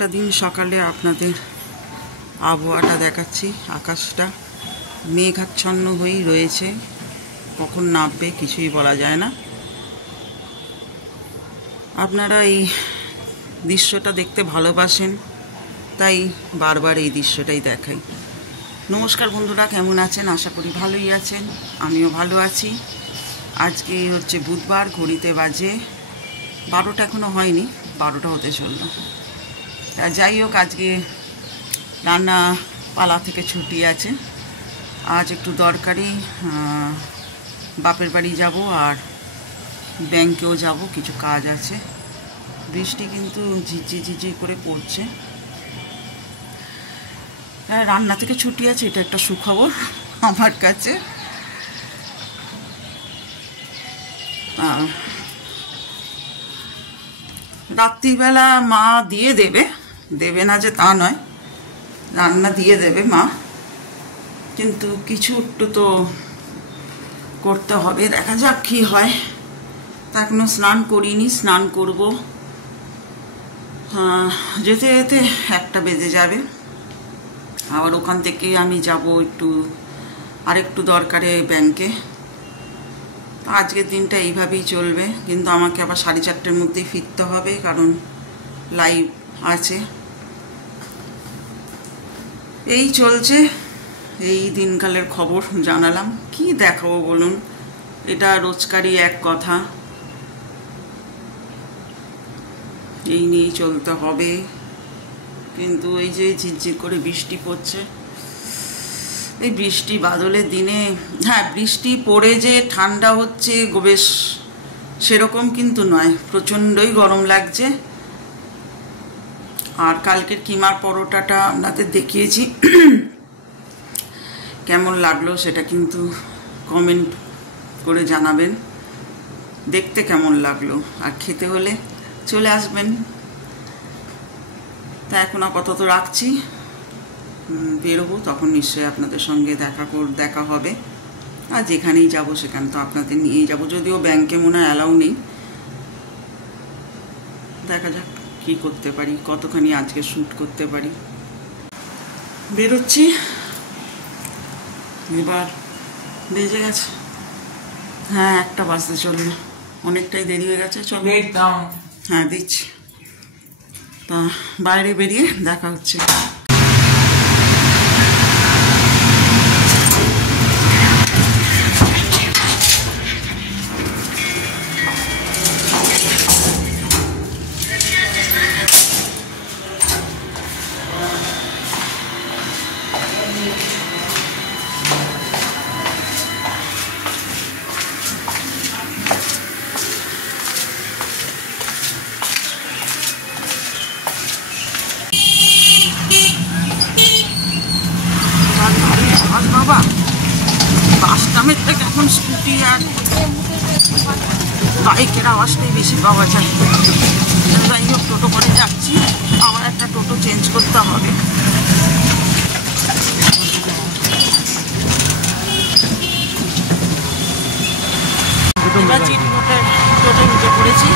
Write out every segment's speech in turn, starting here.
একটা দিন সকালে আপনাদের আবহাওয়াটা দেখাচ্ছি। আকাশটা মেঘাচ্ছন্ন হয়েই রয়েছে, কখন নামবে কিছুই বলা যায় না। আপনারা এই দৃশ্যটা দেখতে ভালোবাসেন, তাই বারবার এই দৃশ্যটাই দেখাই। নমস্কার বন্ধুরা, কেমন আছেন? আশা করি ভালোই আছেন, আমিও ভালো আছি। আজকে হচ্ছে বুধবার, ঘড়িতে বাজে 12টা, এখনও হয়নি, 12টা হতে চলল। যাই হোক, আজকে রান্না পালা থেকে ছুটি আছে। আজ একটু দরকারি বাপের বাড়ি যাব আর ব্যাংকেও যাব, কিছু কাজ আছে। বৃষ্টি কিন্তু ঝিঝি করে পড়ছে। রান্না থেকে ছুটি আছে, এটা একটা সুখবর আমার কাছে। রাত্রিবেলা মা দিয়ে দেবে না যে তা নয়, রান্না দিয়ে দেবে মা, কিন্তু কিছু একটু তো করতে হবে। দেখা যাক কী হয়। তা এখনো স্নান করিনি, স্নান করব। যেতে যেতে 1টা বেজে যাবে। আবার ওখান থেকে আমি যাব একটু আরেকটু দরকারে ব্যাংকে। আজকের দিনটা এইভাবেই চলবে, কিন্তু আমাকে আবার 4:30টার মধ্যেই ফিরতে হবে, কারণ লাইভ আছে। এই চলছে, এই দিনকালের খবর জানালাম। কি দেখাবো বলুন, এটা রোজকারই এক কথা, এই নিয়েই চলতে হবে। কিন্তু এই যে ঝিরঝির করে বৃষ্টি পড়ছে, এই বৃষ্টি বাদলের দিনে, বৃষ্টি পড়ে যে ঠান্ডা হচ্ছে বেশ সেরকম কিন্তু নয়, প্রচণ্ডই গরম লাগছে। আর কালকের কিমার পরোটাটা আপনাদের দেখিয়েছি, কেমন লাগলো সেটা কিন্তু কমেন্ট করে জানাবেন, দেখতে কেমন লাগলো। আর খেতে হলে চলে আসবেন। তা এখন আপাতত রাখছি, বেরোবো, তখন নিশ্চয়ই আপনাদের সঙ্গে দেখা হবে। আর যেখানেই যাব সেখানে তো আপনাদের নিয়েই যাব, যদিও ব্যাংকে মনে হয় অ্যালাউ নেই। দেখা যাক কী করতে পারি, কতখানি আজকে শ্যুট করতে পারি। বেরোচ্ছি, এবার বেজে গেছে 1টা বাজতে চলবে, অনেকটাই দেরি হয়ে গেছে। চল দিচ্ছি। তা বাইরে বেরিয়ে দেখা হচ্ছে। বাবা, বাস টামের থেকে এখন স্কুটি আর বাইকের আওয়াজটাই বেশি পাওয়া যায়। যাই হোক, টোটো করে যাচ্ছি, আবার একটা টোটো চেঞ্জ করতে হবে। এবার জিটি রোডের টোটো উঠে পড়েছি।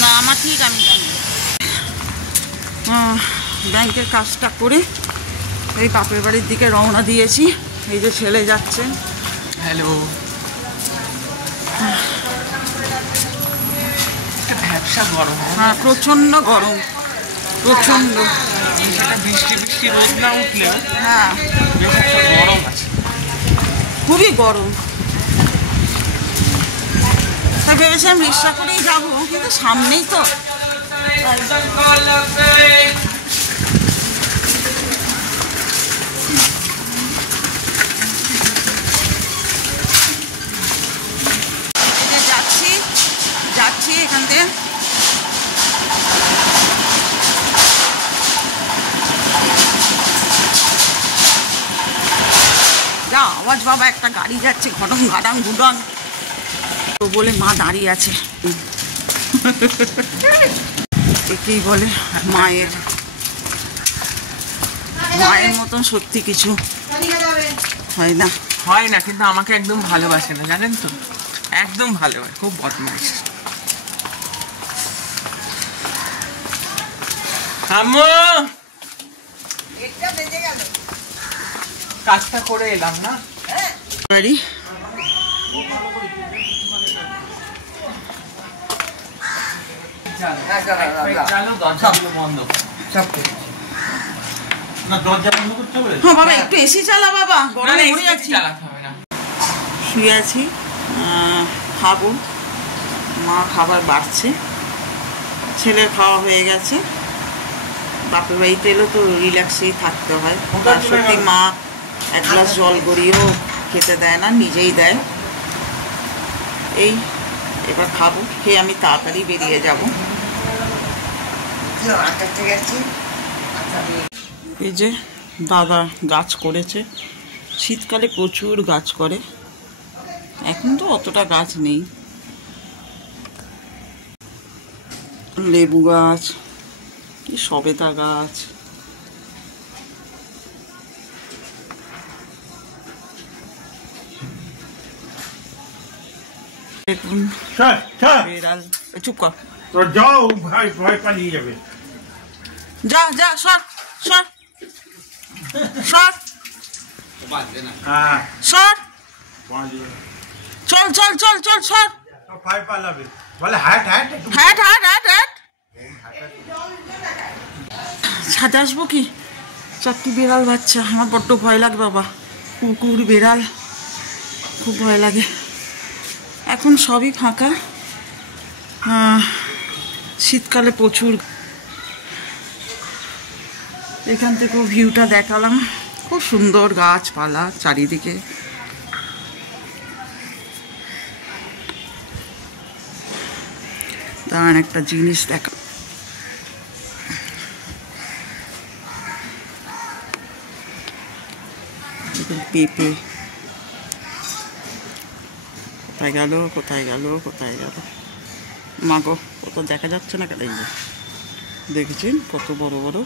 না আমার ঠিক, আমি জানি। ব্যাংকের কাজটা করে এই বাপের বাড়ির দিকে রওনা দিয়েছি। এই যে ছেলে যাচ্ছে। হ্যালো। ব্যবসা গরম, প্রচণ্ড গরম, প্রচণ্ড। বৃষ্টি রোদ না উঠলেও গরম আছে, খুবই গরম। তাই ভেবেছিলাম রিক্সা করেই যাবো, কিন্তু সামনেই তো। যাচ্ছি এখান থেকে। যা আওয়াজ বাবা, একটা গাড়ি যাচ্ছে ঘটং ঘাটাং ঘুডং, তো বলে মা দাঁড়িয়ে আছে। একেই বলে মায়ের মতন সত্যি কিছু হয় না। হয় না, কিন্তু আমাকে একদম ভালোবাসে না, জানেন তো, একদম ভালোবাসে, খুব বদমাইশ। আম্মু কাজটা করে এলাম না বাড়ি। বাবা একটু এসি চালা বাবা, গরমে মরে যাচ্ছি। শুয়ে আছি, খাবো। মা খাবার বাড়ছে, ছেলের খাওয়া হয়ে গেছে। বাপের বাড়িতে এলে তো রিল্যাক্সেই থাকতে হয়। সত্যি মা এক গ্লাস জল গড়িয়েও খেতে দেয় না, নিজেই দেয়। এই এবার খাবো, খেয়ে আমি তাড়াতাড়ি বেরিয়ে যাব। এই যে দাদা গাছ করেছে, শীতকালে প্রচুর গাছ করে, এখন তো অতটা গাছ নেই। লেবু গাছ, কি সবেদা গাছ, দেখুন বেড়াল। চুপ কর, যাও ভাই, ভয় পালিয়ে যাবে। যা যা, সর সর সর সর, চল চল চল চল সর, ভয় পালাবে বলে। হাট হাট হ্যাট হ্যাট হ্যাট হ্যাট। ছাদে আসবো কি? চারটি বেড়াল বাচ্চা, আমার বড্ড ভয় লাগে বাবা। কুকুর বেড়াল খুব ভয় লাগে। এখন সবই ফাঁকা, শীতকালে প্রচুর। এখান থেকেও ভিউটা দেখালাম, খুব সুন্দর গাছপালা চারিদিকে। দাঁড়ান একটা জিনিস দেখা, পেঁপে কোথায় গেল কোথায় গেল কোথায় গেল, মা গো কত দেখা যাচ্ছে না কেন? দেখছেন কত বড় বড়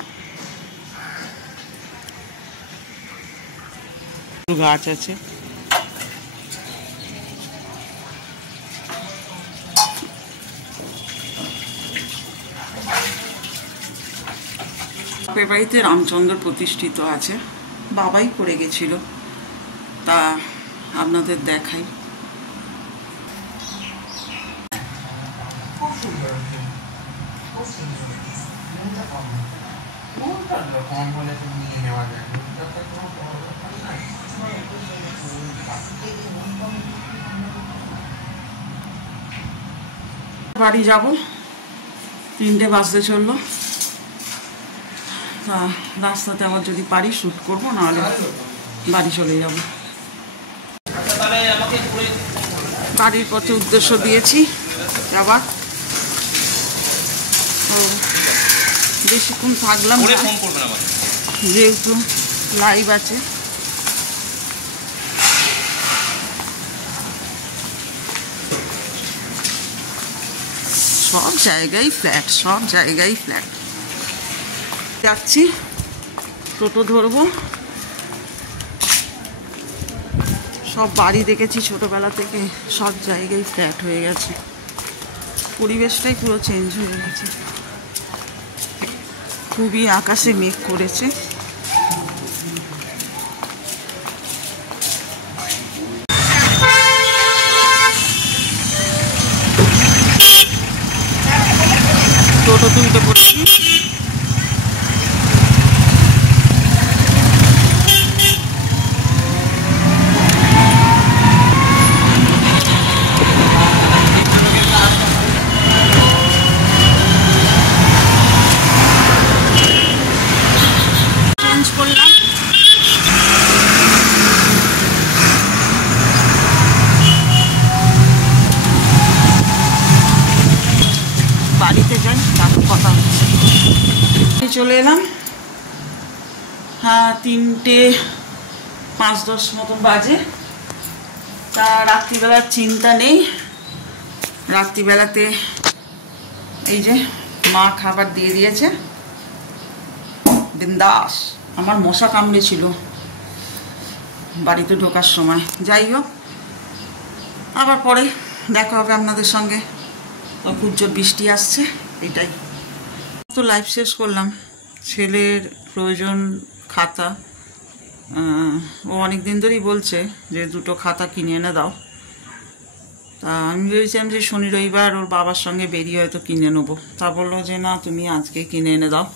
গাছ আছে। বাপের বাড়িতে রামচন্দ্র প্রতিষ্ঠিত আছে, বাবাই করে গেছিল, তা আপনাদের দেখাই। বাড়ি যাব, 3টে বাজতে চললো। তা রাস্তাতে আবার যদি পারি শ্যুট করবো, নাহলে বাড়ি চলে যাব। বাড়ির পথে উদ্দেশ্য দিয়েছি যাবার, তো বেশিক্ষণ থাকলাম না, যেহেতু লাইভ আছে। সব জায়গায় ফ্ল্যাট, সব জায়গায় ফ্ল্যাট। যাচ্ছি, টোটো ধরবো। সব বাড়ি দেখেছি ছোটবেলা থেকে, সব জায়গায় ফ্ল্যাট হয়ে গেছে, পরিবেশটাই পুরো চেঞ্জ হয়ে গেছে। খুবই আকাশে মেঘ করেছে। টোটোতে উঠে পড়ছি। চেঞ্জ করলাম, বাড়িতে যাই, তারপর কথা হচ্ছে। চলে এলাম, হ্যাঁ 3টে 5-10 মতন বাজে। তা রাত্রিবেলার চিন্তা নেই, রাত্রিবেলাতে এই যে মা খাবার দিয়ে দিয়েছে, বিন্দাস। আমার মশা কামড়েছিল বাড়িতে ঢোকার সময়। যাই হোক, আবার পরে দেখা হবে আপনাদের সঙ্গে। খুব জোর বৃষ্টি আসছে, এটাই তো। লাইভ শেষ করলাম। ছেলের প্রয়োজন খাতা, ও অনেক দিন ধরেই বলছে যে 2টো খাতা কিনে এনে দাও। তা আমি ভেবেছিলাম যে শনি রবিবার ওর বাবার সঙ্গে বেরিয়ে হয়তো কিনে নেবো। তা বললো যে না, তুমি আজকে কিনে এনে দাও,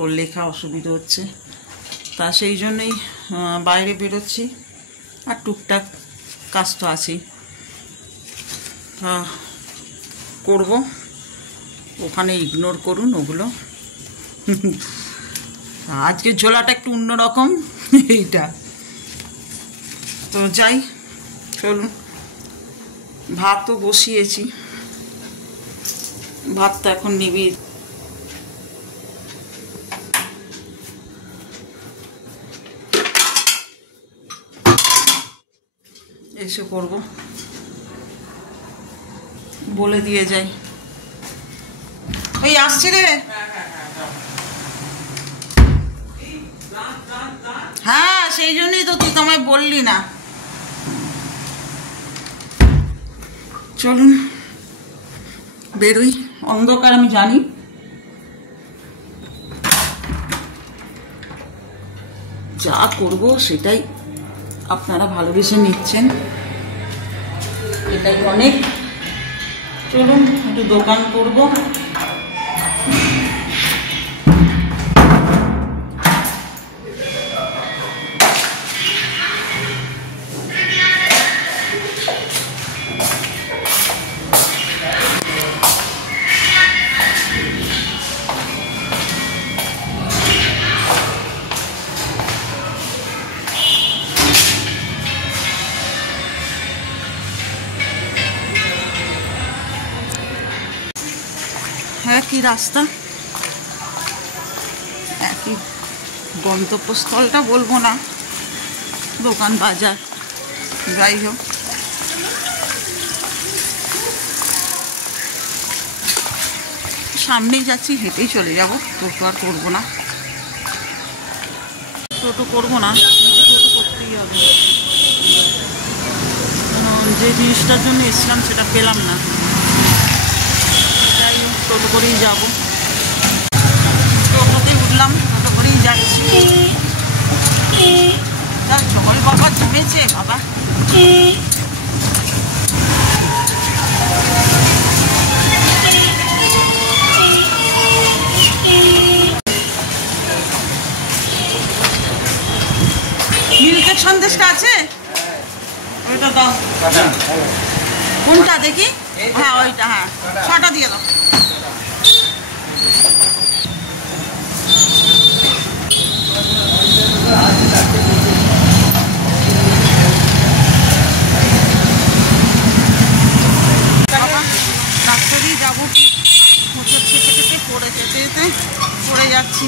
ওর লেখা অসুবিধা হচ্ছে। তা সেই জন্যই বাইরে বেরোচ্ছি। আর টুকটাক কাজ তো আছেই, তা করবো। ওখানে ইগনোর করুন ওগুলো। আজকে ঝোলাটা একটু অন্যরকম, এইটা তো। যাই, চলুন। ভাতও বসিয়েছি, ভাতটা এখন নিবি। এসে করব, বলে দিয়ে যাই। এই আসছি রে। হ্যাঁ, সেই জন্যই তো তুই তো আমায় বললি না। চলুন বেরোই, অন্ধকার আমি জানি। যা করব সেটাই আপনারা ভালোবেসে নিচ্ছেন, এটাই অনেক। চলুন একটু দোকান করব। একই রাস্তা, একই গন্তব্যস্থলটা বলবো না, দোকান বাজার। যাই হোক, সামনেই যাচ্ছি, হেঁটেই চলে যাব। টোটো আর করবো না, টোটো করবো না, টোটো করতেই হবে। যে জিনিসটার জন্য এসছিলাম সেটা পেলাম না। যাই হোক, টোটো করেই যাব। টোটোতেই উঠলাম, টোটো করেই যাচ্ছি। জল বাবা জমেছে বাবা। মিল্কের সন্দেশটা আছে? ওইটা দাও। কোনটা দেখি? হ্যাঁ ওইটা, হ্যাঁ 6টা দিয়ে দাও। রাস্তা দিয়ে যাবো, হোঁচট খেতে খেতে পড়ে যেতে যেতে পড়ে যাচ্ছি।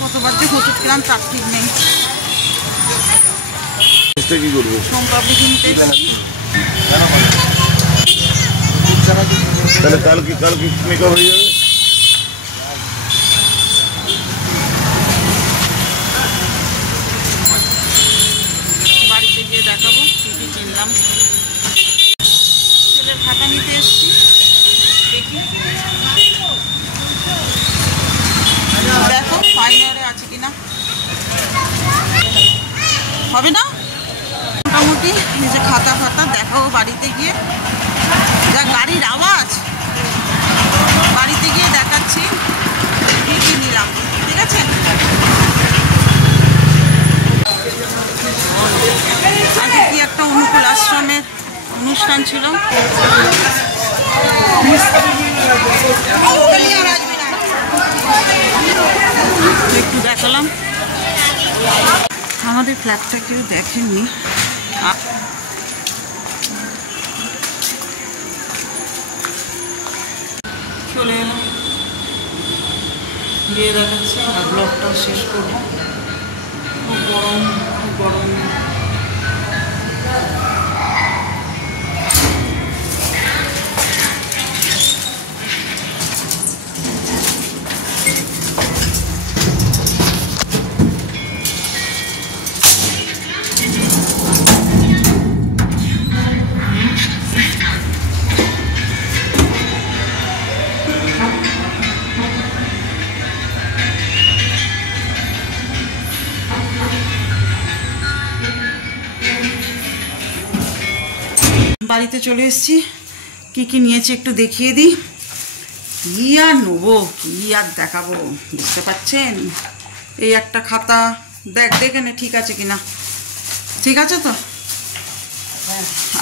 কতবার যে হোঁচট খেলাম তার ঠিক নেই। সোমপাপড়ি কিনতে তাহলে কালকে মেকআপ হয়ে যাবে। বাড়িতে গিয়ে দেখাবো কি কি কিনলাম। ছেলের খাতা নিতে এসছি, দেখি দেখো ফাইনারে আছে কিনা। হবে না মোটামুটি। এই যে খাতা ফাতা দেখাবো বাড়িতে গিয়ে। যা গাড়ির আওয়াজ, বাড়িতে গিয়ে দেখাচ্ছি কি কি নিলাম। ঠিক আছে, আজকে কি একটা অনুকূল আশ্রমের অনুষ্ঠান ছিল, একটু দেখালাম। আমাদের ফ্ল্যাটটা কেউ দেখেননি। চলে এলাম, গিয়ে দেখাচ্ছি আর ব্লগটাও শেষ করবো। খুব গরম, খুব গরম। বাড়িতে চলে এসেছি। কি কি নিয়েছি একটু দেখিয়ে দিই। কী আর নেবো, কী আর দেখাবো, বুঝতে পারছেন? এই একটা খাতা, দেখে নে ঠিক আছে কিনা। ঠিক আছে তো?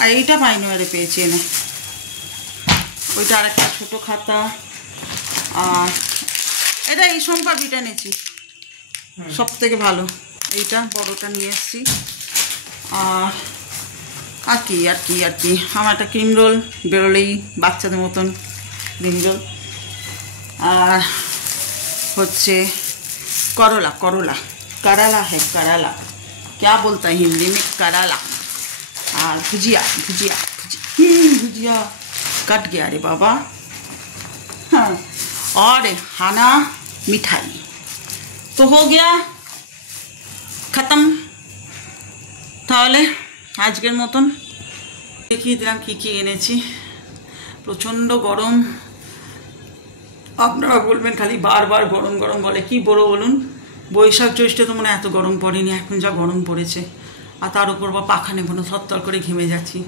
আর এইটা পাইনি, আরে পেয়েছি এনে। ওইটা আর একটা ছোটো খাতা। আর এটা এই সোমপাপিটা এনেছি, সব থেকে ভালো। এইটা বড়টা নিয়ে এসেছি। আর কি আমার একটা ক্রিম রোল বেরোলেই বাচ্চাদের মতন ক্রিম রোল। আর হচ্ছে করলা क्या बोलता है हिंदी में, कराला। और भुजिया कट गया रे बाबा। हाँ, और खाना मिठाई तो हो गया खत्म। তাহলে আজকের মতন দেখিয়ে দিলাম কী কী এনেছি। প্রচণ্ড গরম, আপনারা বলবেন খালি বারবার গরম গরম বলে, কি বড় বলুন। বৈশাখ জ্যৈষ্ঠে তো মনে হয় এত গরম পড়েনি, এখন যা গরম পড়েছে। আর তার উপর বা পাখা নেব না, থরথর করে ঘেমে যাচ্ছি।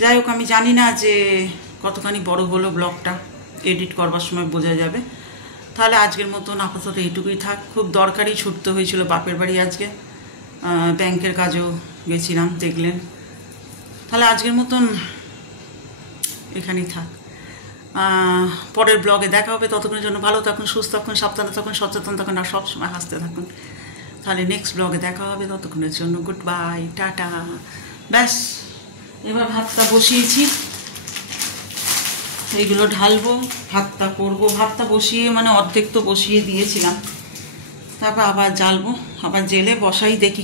যাই হোক, আমি জানি না যে কতখানি বড় হলো ব্লগটা, এডিট করবার সময় বোঝা যাবে। তাহলে আজকের মতন আপাতত এইটুকুই থাক। খুব দরকারি ছুটতে হয়েছিল বাপের বাড়ি আজকে, ব্যাংকের কাজেও গেছিলাম, দেখলেন। তাহলে আজকের মতন এখানেই থাক। পরের ব্লগে দেখা হবে। ততক্ষণের জন্য ভালো থাকুন, সুস্থ থাকুন, সাবধানে থাকুন, সচেতন থাকুন, আর সবসময় হাসতে থাকুন। তাহলে নেক্সট ব্লগে দেখা হবে। ততক্ষণের জন্য গুড বাই, টাটা। ব্যাস, এবার ভাতটা বসিয়েছি, এইগুলো ঢালবো, ভাতটা করবো। ভাতটা বসিয়ে মানে অর্ধেক তো বসিয়ে দিয়েছিলাম, তারপর আবার জ্বালবো, আবার জেলে বসাই দেখি।